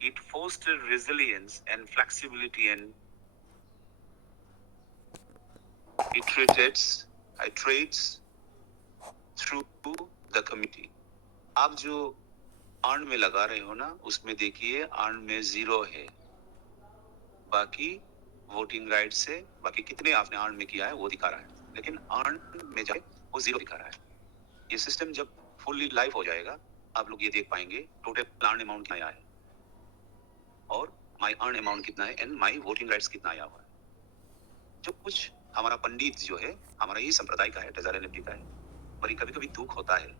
It fostered resilience and flexibility, and iterates through the committee. आप जो earn में लगा रहे हो ना, उसमें देखिए अर्न में 0 है, बाकी वोटिंग राइट से बाकी कितने आपने अर्न में किया है वो दिखा रहा है, लेकिन अर्न में जाए वो 0 दिखा रहा है। ये सिस्टम जब फुल्ली लाइव हो जाएगा, आप लोग ये देख पाएंगे टोटल अर्न अमाउंट कितना आया है और माई अर्न अमाउंट कितना है एंड माई वोटिंग राइट्स कितना आया हुआ है। जो कुछ हमारा पंडित जो है, हमारा ही संप्रदाय का है, ट्रेजर एनएफटी का है, पर कभी कभी दुख होता है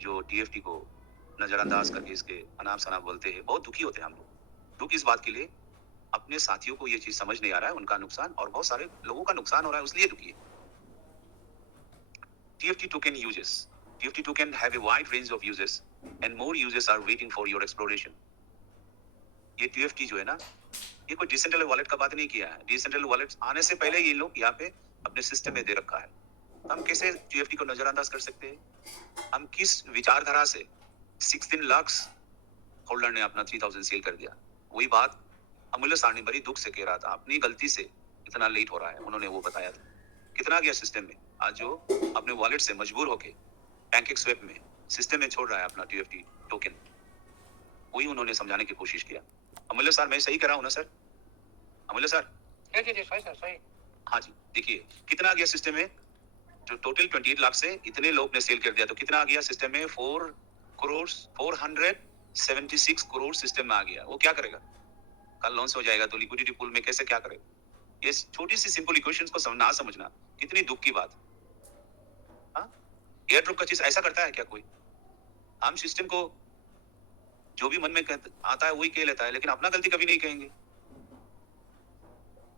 जो टीएफटी को नजरअंदाज करके इसके अनाप शनाप बोलते हैं, बहुत दुखी होते हैं हम लोग। दुख इस बात के लिए, अपने साथियों को ये चीज समझ नहीं आ रहा है, उनका नुकसान और बहुत सारे लोगों का नुकसान हो रहा है, उसलिए दुखी है। TFT token uses. TFT token have a wide range of uses and more users are waiting for your exploration. ये TFT जो है ना, ये कोई डिसेंट्रल वॉलेट का बात नहीं किया है। डिसेंट्रल वॉलेट आने से पहले ये लोग यहाँ पे अपने सिस्टम में दे रखा है। हम कैसे TFT को नजरअंदाज कर सकते हैं? हम किस विचारधारा से 16 लाख होल्डर ने अपना 3000 सेल कर दिया? वही बात अमूल्य सारणी बड़ी दुख से कह रहा था, अपनी गलती से इतना लेट हो रहा है, उन्होंने वो बताया था। कितना गया सिस्टम में, आज जो अपने वॉलेट से मजबूर होके पैनकेकस्वैप में सिस्टम में छोड़ रहा है अपना TFT टोकन, वही उन्होंने समझाने की कोशिश किया। अमूल्य सर, मैं सही कर रहा हूँ ना सर? अमूल्य सर? जी जी सही सर, सही। हाँ जी, देखिए कितना गया सिस्टम में, जो टोटल 28 लाख से इतने लोग ने सेल कर दिया, तो कितना आ गया सिस्टम में? 476 करोड़ सिस्टम में आ गया। वो क्या करेगा? कल लॉन्च हो जाएगा तो लिक्विडिटी पूल में कैसे क्या करेगा? ये छोटी सी सिंपल इक्वेशंस को ना समझना कितनी दुख की बात। हाँ, एयर ड्रॉप का चीज ऐसा करता है क्या कोई? हम सिस्टम को जो भी मन में आता है वही कह लेता है, लेकिन अपना गलती कभी नहीं कहेंगे,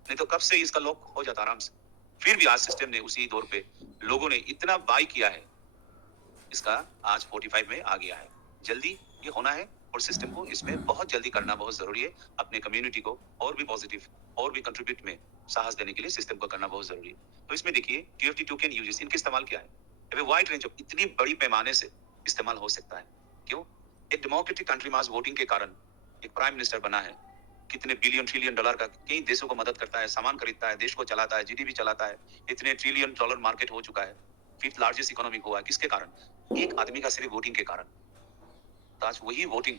नहीं तो कब से इसका लॉक हो जाता आराम से। फिर भी आज सिस्टम ने उसी दौर पे लोगों ने इतना बाय किया है, इसका आज 45 में आ गया है। जल्दी ये होना है और सिस्टम को इसमें बहुत जल्दी करना बहुत जरूरी है। अपने कम्युनिटी को और भी पॉजिटिव और भी कंट्रीब्यूट में साहस देने के लिए सिस्टम को करना बहुत जरूरी है। तो इसमें देखिए TFT टोकन यूजेस, इनके इस्तेमाल क्या है? वाइड रेंज ऑफ, इतनी बड़ी पैमाने से इस्तेमाल हो सकता है। क्यों? एक डेमोक्रेटिक कंट्री मास वोटिंग के कारण एक प्राइम मिनिस्टर बना है, कितने बिलियन ट्रिलियन डॉलर का कई देशों को मदद करता है, सामान खरीदता है, देश को चलाता है, जीडीपी चलाता है, इतने ट्रिलियन डॉलर मार्केट हो चुका है, फिफ्थ लार्जेस्ट इकोनॉमी हुआ है, किसके कारण? एक आदमी का सिर्फ वोटिंग के कारण। तो आज वही वोटिंग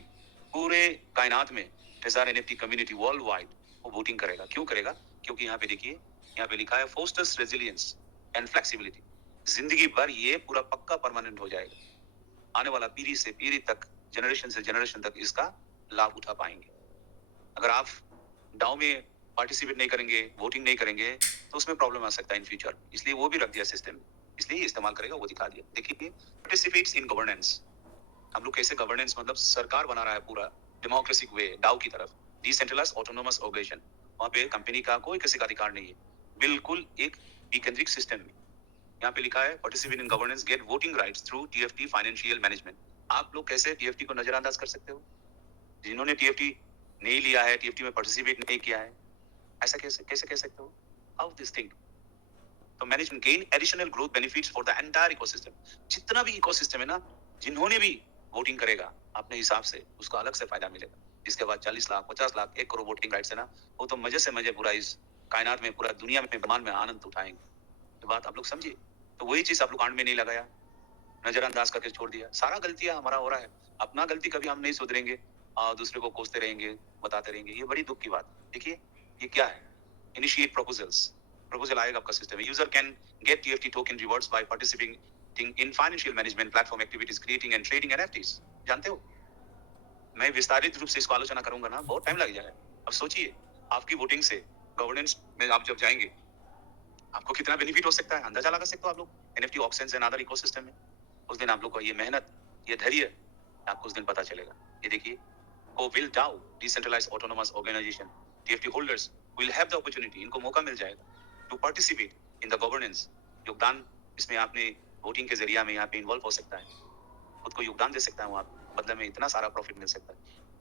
पूरे कायनात में treasure NFT community world wide वो वोटिंग करेगा। क्यों करेगा? क्योंकि यहाँ पे देखिए, यहाँ पे लिखा है फोस्टर्स रेजिलियंस एंड फ्लेक्सिबिलिटी। जिंदगी भर ये पूरा पक्का परमानेंट हो जाएगा, आने वाला पीढ़ी से पीढ़ी तक, जनरेशन से जनरेशन तक इसका लाभ उठा पाएंगे। अगर आप डाउ में पार्टिसिपेट नहीं करेंगे, वोटिंग नहीं करेंगे, तो उसमें प्रॉब्लम आ सकता है इन फ्यूचर, इसलिए वो भी रख दिया सिस्टम, इसलिए इस्तेमाल करेगा, वो दिखा दिया। देखिए पार्टिसिपेट्स इन गवर्नेंस, हम लोग कैसे गवर्नेंस मतलब सरकार बना रहा है पूरा डेमोक्रेटिक वे डाउ की तरफ, डिसेंट्रलाइज ऑटोनोमस ऑर्गेनाइजेशन, वहां पे कंपनी का कोई किसी का अधिकार नहीं है, बिल्कुल एक विकेंद्रित सिस्टम में। यहाँ पे लिखा है participate in governance get voting rights through TFT financial management. आप लोग कैसे TFT को नजरअंदाज कर सकते हो? जिन्होंने TFT नहीं लिया है, TFT में पार्टिसिपेट नहीं किया है, ऐसा कैसे कैसे कह सकते हो? How this thing? तो management gain additional growth benefits for the entire ecosystem. जितना भी इकोसिस्टम है ना, जिन्होंने भी वोटिंग करेगा अपने हिसाब से, उसको अलग से फायदा मिलेगा। इसके बाद 40 लाख 50 लाख 1 करोड़ वोटिंग राइट्स है ना, वो तो मजे से मजे पूरा इस कायनात में, पूरा दुनिया में, ब्रह्मांड में आनंद उठाएंगे। तो बात आप लोग समझिए। तो वही चीज आप लोग कांड में नहीं लगाया, नजरअंदाज करके छोड़ दिया। सारा गलतियां हमारा हो रहा है, अपना गलती कभी हम नहीं सुधरेंगे, दूसरे को कोसते रहेंगे, बताते रहेंगे, ये बड़ी दुख की बात। देखिए ये क्या है? इनिशिएट प्रपोजल्स, प्रपोजल आएगा आपका सिस्टम में। User can get TFT token rewards by participating in financial management platform activities, creating and trading NFTs। जानते हो, मैं विस्तारित रूप से इसको आलोचना करूंगा ना, बहुत टाइम लग जाएगा। अब सोचिए, आपकी वोटिंग से गवर्नेंस में आप जब जाएंगे, आपको कितना बेनिफिट हो सकता है, अंदाजा लगा सकते हो आप लोग। NFT auctions and other ecosystem में उस दिन आप लोग को ये मेहनत, ये धैर्य आपको उस दिन पता चलेगा। ये देखिए, को will DAO decentralised autonomous organisation TFT holders will have the opportunity, इनको मौका मिल जाएगा to participate in the governance. योगदान इसमें आपने वोटिंग के जरिए में यहाँ पे इन्वॉल्व हो सकता है, खुद को योगदान दे सकता है, वहाँ बदले में इतना सारा प्रॉफिट मिल सकता है।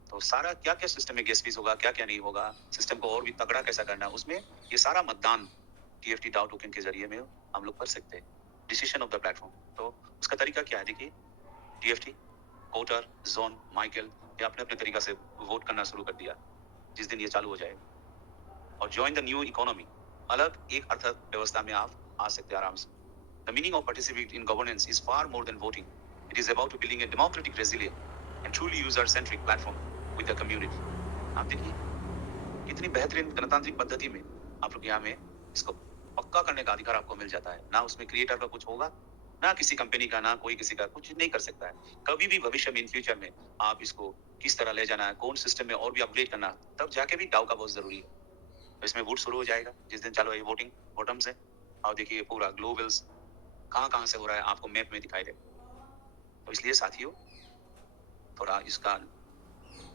तो सारा क्या क्या सिस्टम में गेस्ट फीस होगा, क्या क्या नहीं होगा, सिस्टम को और भी तगड़ा कैसा करना है, उसमें ये सारा मतदान TFT डाउ टोकन के जरिए में हम लोग कर सकते हैं। डिसीजन ऑफ द प्लेटफॉर्म, तो उसका तरीका क्या है? देखिए TFT कोटर, जोन, माइकल, या अपने अपने तरीका से वोट करना शुरू कर दिया जिस दिन ये चालू हो जाए। और ज्वाइन द न्यू इकोनॉमी, अलग एक अर्थव्यवस्था में आप आ सकते हैं आराम से। The meaning of participate in governance is far more than voting, it is about building a democratic resilient and truly user centric platform with the community. आप देखिए कितनी बेहतरीन गणतांत्रिक पद्धति में आप लोग यहाँ में इसको पक्का करने का अधिकार आपको मिल जाता है। ना उसमें क्रिएटर का कुछ होगा, ना किसी कंपनी का, ना कोई किसी का कुछ नहीं कर सकता है। कभी भी भविष्य में इन फ्यूचर में आप इसको किस तरह ले जाना है, कौन सिस्टम में और भी अपग्रेड करना है, तब जाके भी डाउ का बहुत जरूरी है। तो इसमें वोट शुरू हो जाएगा जिस दिन चालू है वोटिंग बॉटम से। और देखिए पूरा ग्लोबल्स कहाँ कहाँ से हो रहा है आपको मैप में दिखाई दे। तो इसलिए साथियों थोड़ा इसका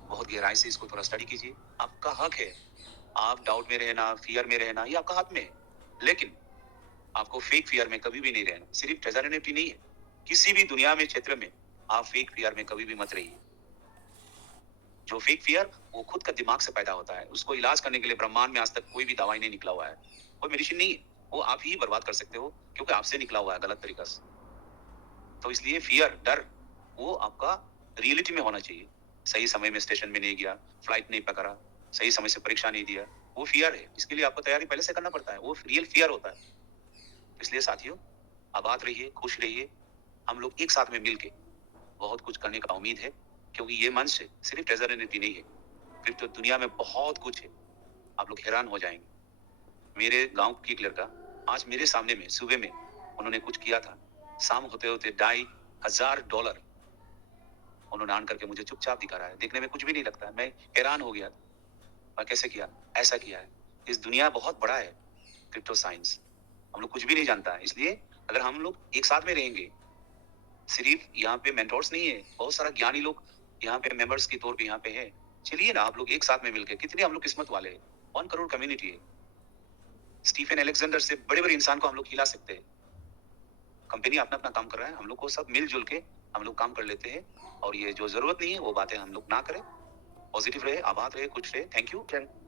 बहुत गहराई से इसको थोड़ा स्टडी कीजिए। आपका हक है, आप डाउट में रहना, फियर में रहना, ये आपका हाथ में है। लेकिन आपको फेक फियर में कभी भी नहीं रहना। सिर्फ ट्रेजर एनएफटी नहीं है, किसी भी दुनिया में क्षेत्र में आप फेक फियर में कभी भी मत रहिए। जो फेक फियर वो खुद का दिमाग से पैदा होता है। उसको इलाज करने के लिए ब्रह्मांड में आज तक कोई भी दवाई नहीं निकला हुआ है, कोई मेडिसिन नहीं है। वो आप ही बर्बाद कर सकते हो क्योंकि आपसे निकला हुआ है गलत तरीका से। तो इसलिए फियर, डर, वो आपका रियलिटी में होना चाहिए। सही समय में स्टेशन में नहीं गया, फ्लाइट नहीं पकड़ा, सही समय से परीक्षा नहीं दिया, वो फियर है। इसके लिए आपको तैयारी पहले से करना पड़ता है, वो रियल फियर होता है। इसलिए साथियों आबाद रहिए, खुश रहिए। हम लोग एक साथ में मिलके बहुत कुछ करने का उम्मीद है, क्योंकि ये मंच से सिर्फ ट्रेजर एनएफटी नहीं है, फिर तो दुनिया में बहुत कुछ है। आप लोग हैरान हो जाएंगे। मेरे गांव की एक लड़का आज मेरे सामने में सुबह में उन्होंने कुछ किया था, शाम होते होते $2,500 उन्होंने आन करके मुझे चुपचाप दिखा रहा है। देखने में कुछ भी नहीं लगता, मैं हैरान हो गया। और कैसे किया, ऐसा किया है। इस दुनिया बहुत बड़ा है, क्रिप्टो साइंस हम लोग कुछ भी नहीं जानता है। इसलिए अगर हम लोग एक साथ में रहेंगे, सिर्फ यहाँ पे मेंटोर्स नहीं है, बहुत सारा ज्ञानी लोग यहाँ पे मेंबर्स के तौर पे यहाँ पे है। चलिए ना आप लोग एक साथ में मिलकर, कितने हम लोग किस्मत वाले हैं। 1 करोड़ कम्युनिटी है। स्टीफन अलेक्जेंडर से बड़े बड़े इंसान को हम लोग हिला सकते हैं। कंपनी अपना अपना काम कर रहा है, हम लोग को सब मिलजुल के हम लोग काम कर लेते हैं। और ये जो जरूरत नहीं है वो बातें हम लोग ना करें। पॉजिटिव रहे, आबाद रहे, खुश रहे। Thank you.